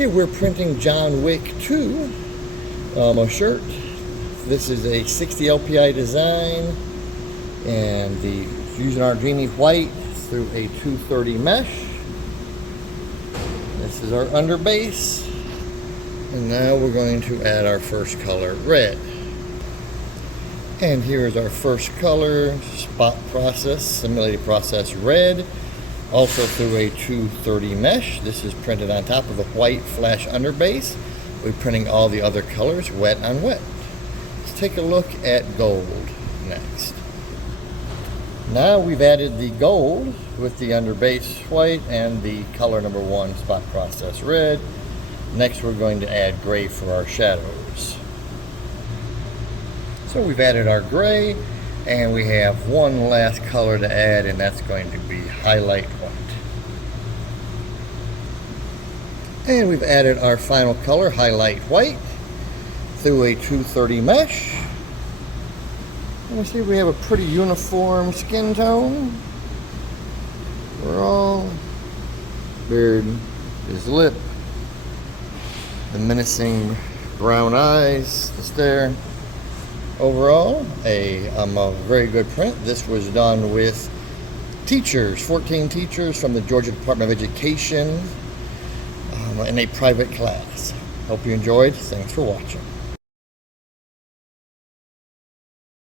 Okay, we're printing John Wick 2, a shirt. This is a 60 LPI design, and using our greeny white through a 230 mesh. This is our underbase, and now we're going to add our first color, red. And here is our first color, spot process, simulated process red, also through a 230 mesh. This is printed on top of a white flash underbase. We're printing all the other colors wet on wet. Let's take a look at gold next. Now we've added the gold with the underbase white and the color number 1 spot process red. Next we're going to add gray for our shadows. So we've added our gray, and we have one last color to add, and that's going to be highlight white. And we've added our final color, highlight white, through a 230 mesh. And you see we have a pretty uniform skin tone. Overall, beard, his lip, the menacing brown eyes, the stare. Overall, a very good print. This was done with teachers, 14 teachers from the Georgia Dept of Education in a private class. Hope you enjoyed. Thanks for watching.